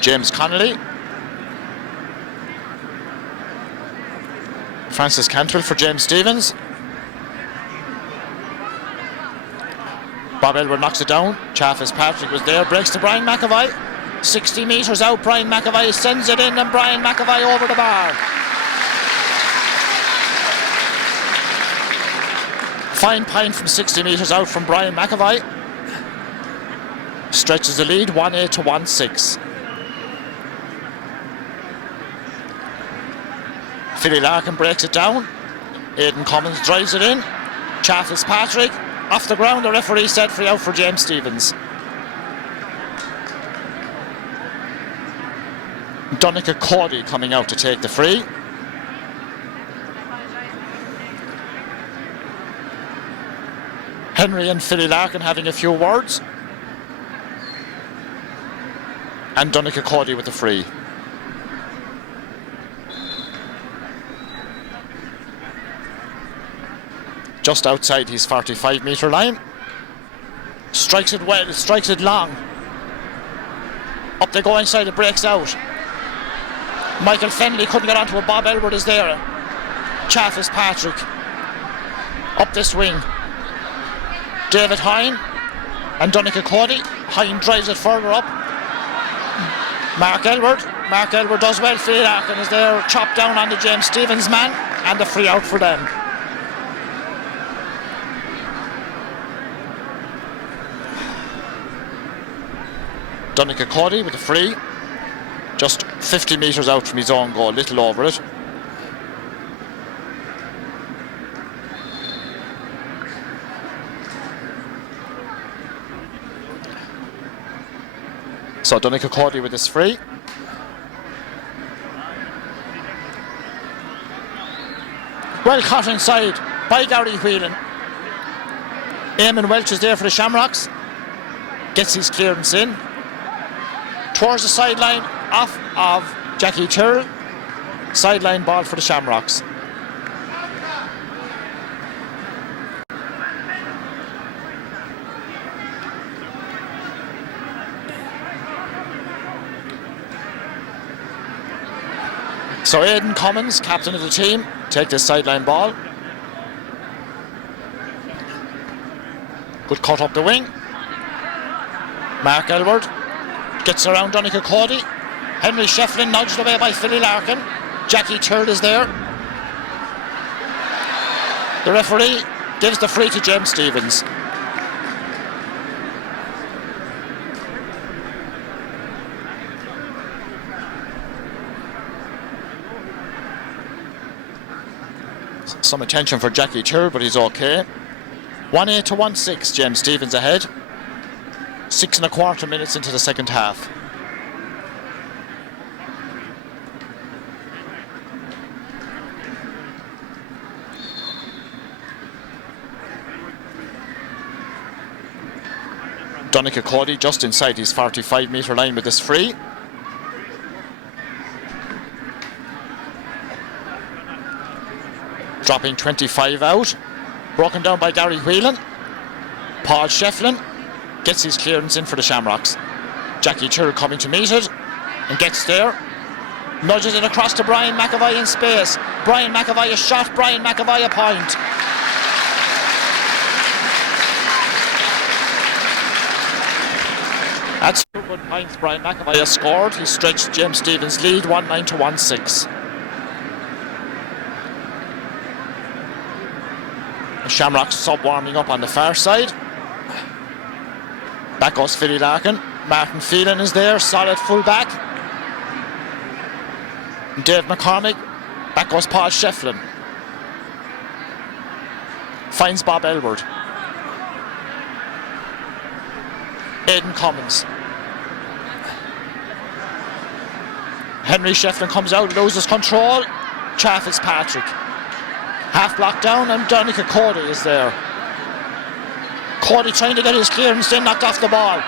James Connolly. Francis Cantwell for James Stevens. Bob Elwood knocks it down. Chaffis Patrick was there, breaks to Brian McAvoy. 60 metres out, Brian McAvoy sends it in, and Brian McAvoy over the bar. Fine point from 60 metres out from Brian McAvoy. Stretches the lead 1-8 to 1-6. Philly Larkin breaks it down. Aidan Cummins drives it in. Chaffis Patrick off the ground. The referee said free out for James Stevens. Donica Cody coming out to take the free. Henry and Philly Larkin having a few words. And Donica Cody with the free. Just outside his 45-metre line. Strikes it well, strikes it long. Up they go inside, it breaks out. Michael Fennelly couldn't get onto it. Bob Elwood is there. Chaffis Patrick. Up this wing. David Hine and Donica Cody. Hine drives it further up. Mark Elwood does well. Phil Larkin is there, chopped down on the James Stevens man, and the free out for them. Donica Cody with the free, just 50 metres out from his own goal, little over it. So Donica Cody with this free. Well caught inside by Gary Whelan. Eamon Welch is there for the Shamrocks. Gets his clearance in. Towards the sideline, off of Jackie Tyrrell. Sideline ball for the Shamrocks. So Aidan Cummins, captain of the team, take this sideline ball. Good cut up the wing. Mark Elwood gets around Donica Cody. Henry Shefflin nudged away by Philly Larkin. Jackie Tyrrell is there. The referee gives the free to James Stevens. Some attention for Jackie Tyrrell, but he's okay. 1-8 to 1-6, James Stevens ahead. 6 1/4 minutes into the second half. Donica Cody just inside his 45-metre line with this free. Dropping 25 out. Broken down by Gary Whelan. Paul Shefflin gets his clearance in for the Shamrocks. Jackie Tyrrell coming to meet it and gets there. Nudges it across to Brian McAvoy in space. Brian McAvoy a shot. Brian McAvoy a point. That's 2 good points. Brian McAvoy has scored. He stretched James Stevens' lead 1-9 to 1-6. Shamrocks sub warming up on the far side. Back goes Philly Larkin. Martin Phelan is there, solid full back. Dave McCormick. Back goes Paul Shefflin. Finds Bob Elwood. Aidan Cummins. Henry Shefflin comes out, loses control. Chaffis Patrick. Half blocked down, and Donica Cody is there. Cody trying to get his clearance, then knocked off the ball.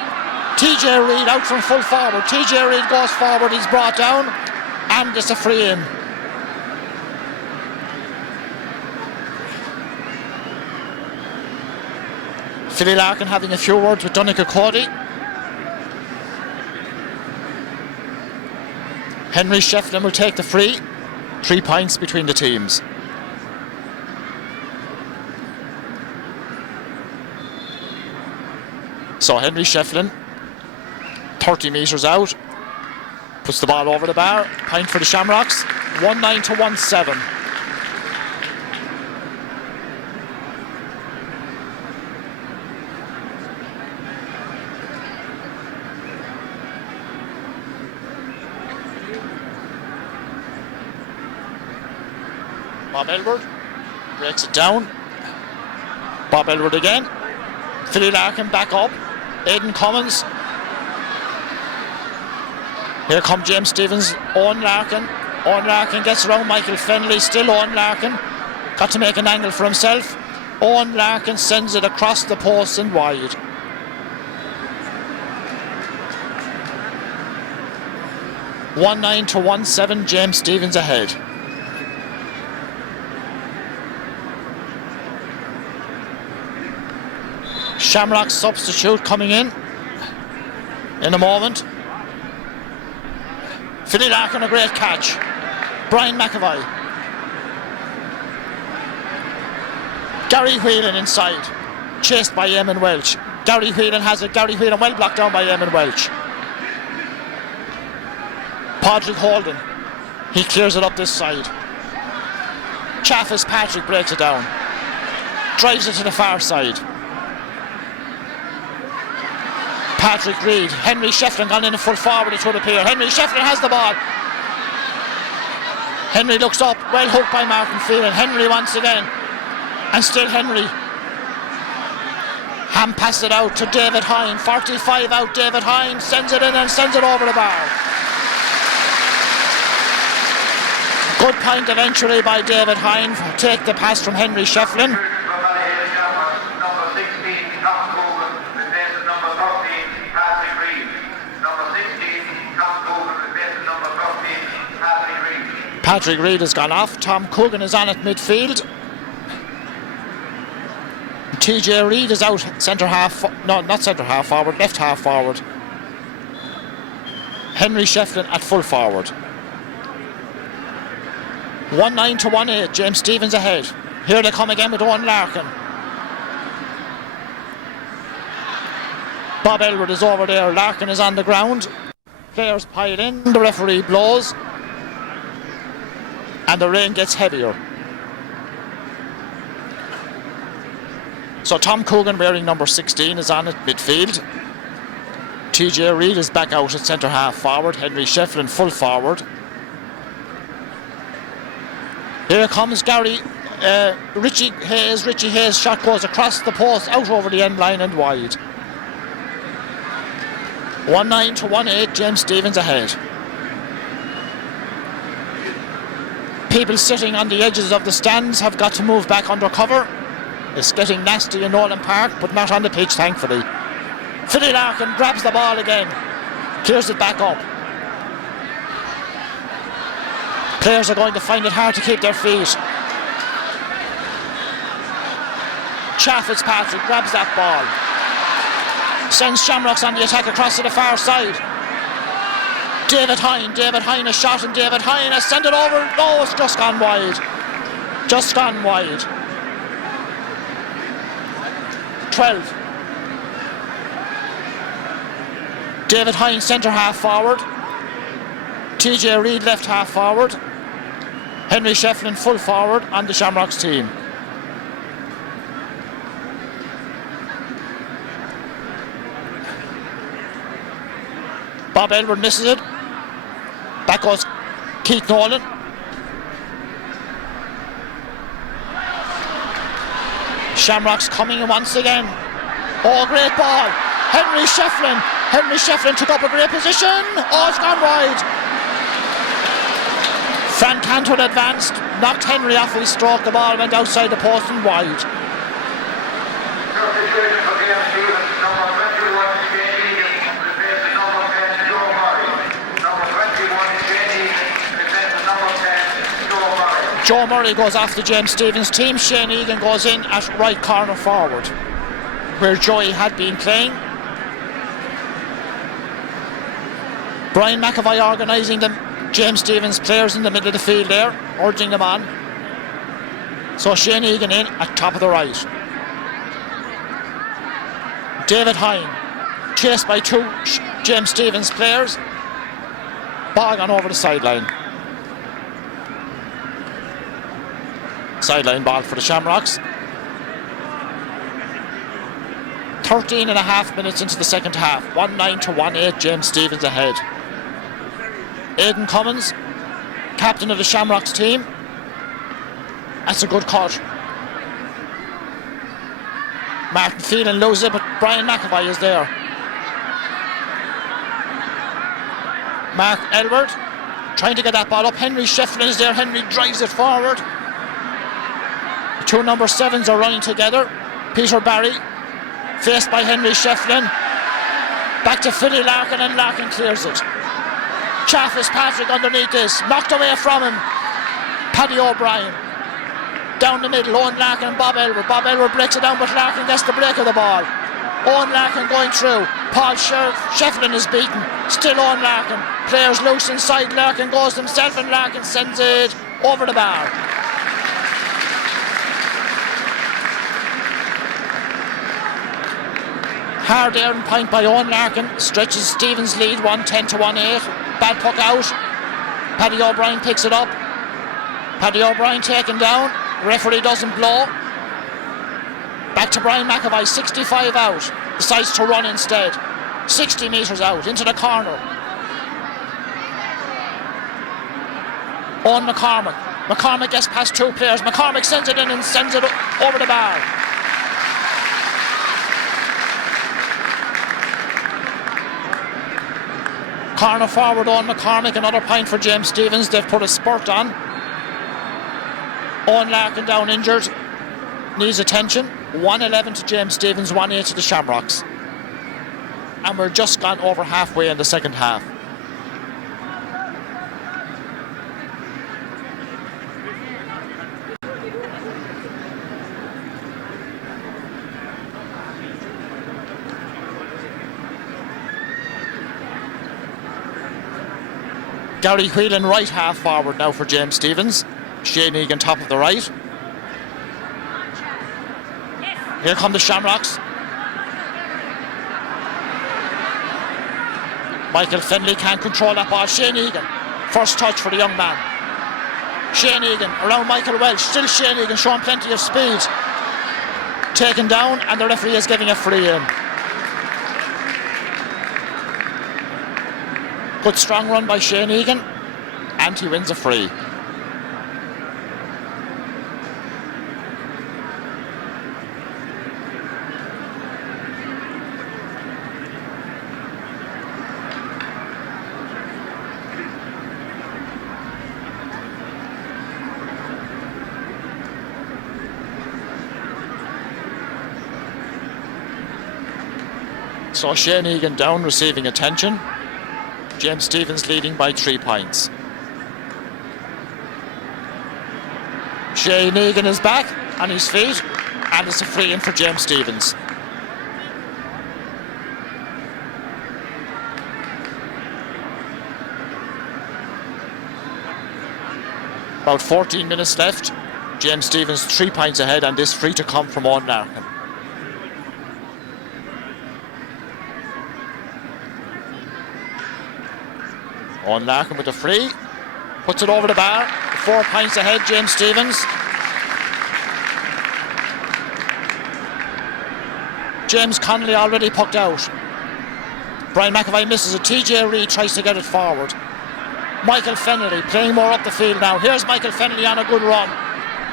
TJ Reid out from full forward. TJ Reid goes forward, he's brought down, and it's a free in. Philly Larkin having a few words with Donica Cody. Henry Shefflin will take the free. 3 points between the teams. So Henry Shefflin, 30 metres out, puts the ball over the bar. Point for the Shamrocks. 1-9 to 1-7. Bob Elward breaks it down. Bob Elward again. Philly Larkin back up. Aidan Cummins. Here come James Stevens. Owen Larkin. Owen Larkin gets around Michael Fennelly. Still Owen Larkin. Got to make an angle for himself. Owen Larkin sends it across the post and wide. (1-9 to 1-7). James Stevens ahead. Shamrock substitute coming in a moment. Philly Larkin, a great catch. Brian McAvoy. Gary Whelan inside, chased by Eamon Welch. Gary Whelan has it. Gary Whelan well blocked down by Eamon Welch. Patrick Holden, he clears it up this side. Chaffis Patrick breaks it down. Drives it to the far side. Patrick Reid. Henry Shefflin gone in a full forward, it would appear. Henry Shefflin has the ball. Henry looks up, well hooked by Martin Phelan. Henry once again. And still Henry. Ham passed it out to David Hine. 45 out, David Hine sends it in and sends it over the bar. Good point eventually by David Hine. Take the pass from Henry Shefflin. Patrick Reid has gone off. Tom Coogan is on at midfield. TJ Reid is out centre half. No, not centre half forward. Left half forward. Henry Shefflin at full forward. 1-9 to 1-8. James Stevens ahead. Here they come again with Owen Larkin. Bob Elwood is over there. Larkin is on the ground. Players pile in. The referee blows. And the rain gets heavier. So Tom Coogan, wearing number 16, is on at midfield. TJ Reid is back out at centre half forward. Henry Shefflin full forward. Here comes Gary Richie Hayes. Richie Hayes' shot goes across the post, out over the end line and wide. 1-9 to 1-8. James Stevens ahead. People sitting on the edges of the stands have got to move back under cover. It's getting nasty in Nolan Park, but not on the pitch, thankfully. Philly Larkin grabs the ball again, clears it back up. Players are going to find it hard to keep their feet. Chaffis Patrick grabs that ball, sends Shamrocks on the attack across to the far side. David Hine a shot, and David Hine has sent it over. No, it's just gone wide. Just gone wide. 12. David Hine centre half forward. TJ Reid left half forward. Henry Shefflin full forward on the Shamrocks team. Bob Elwood misses it. Back goes Keith Nolan. Shamrocks coming in once again. Oh, great ball. Henry Shefflin took up a great position. Oh, it's gone wide. Fran Cantwell advanced, knocked Henry off his stroke. The ball went outside the post and wide. Joe Murray goes off the James Stevens team. Shane Egan goes in at right corner forward, where Joey had been playing. Brian McAvoy organising them James Stevens players in the middle of the field there, urging them on. So Shane Egan in at top of the right. David Hine, chased by two James Stevens players. Ball gone over the sideline. Sideline ball for the Shamrocks. 13 and a half minutes into the second half. 1-9 to 1-8, James Stevens ahead. Aidan Cummins, captain of the Shamrocks team. That's a good cut. Martin Phelan loses it, but Brian McAvoy is there. Mark Elbert trying to get that ball up. Henry Shefflin is there. Henry drives it forward. The two number 7s are running together. Peter Barry faced by Henry Shefflin. Back to Philly Larkin, and Larkin clears it. Chaffis Patrick underneath this. Knocked away from him. Paddy O'Brien. Down the middle, Owen Larkin and Bob Elwer. Bob Elwer breaks it down, but Larkin gets the break of the ball. Owen Larkin going through. Paul Shefflin is beaten. Still Owen Larkin. Players loose inside. Larkin goes himself, and Larkin sends it over the bar. Hard earned point by Owen Larkin. Stretches Stevens' lead 1-10 to 1-8. Bad puck out. Paddy O'Brien picks it up. Paddy O'Brien taken down. Referee doesn't blow. Back to Brian McAvoy, 65 out. Decides to run instead. 60 metres out, into the corner. Owen McCormick. McCormick gets past two players. McCormick sends it in and sends it over the bar. Corner forward on McCormick, another point for James Stevens. They've put a spurt on. Owen Larkin down injured. Needs attention. 1-11 to James Stevens, 1-8 to the Shamrocks. And we're just gone over halfway in the second half. Gary Whelan right half forward now for James Stevens. Shane Egan top of the right. Here come the Shamrocks. Michael Fennelly can't control that ball. Shane Egan, first touch for the young man. Shane Egan around Michael Welch. Still Shane Egan showing plenty of speed. Taken down, and the referee is giving a free in. Good strong run by Shane Egan, and he wins a free. So Shane Egan down, receiving attention. James Stevens leading by 3 points. Shane Egan is back on his feet, and it's a free in for James Stevens. About 14 minutes left. James Stevens 3 points ahead, and this free to come from Owen Larkin. Owen Larkin with the free, puts it over the bar. 4 points ahead, James Stevens. James Connolly already pucked out. Brian McAvoy misses it. TJ Reid tries to get it forward. Michael Fennelly playing more up the field now. Here's Michael Fennelly on a good run.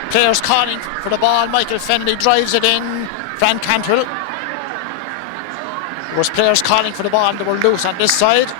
Players calling for the ball. Michael Fennelly drives it in. Fran Cantwell. There was players calling for the ball, and they were loose on this side.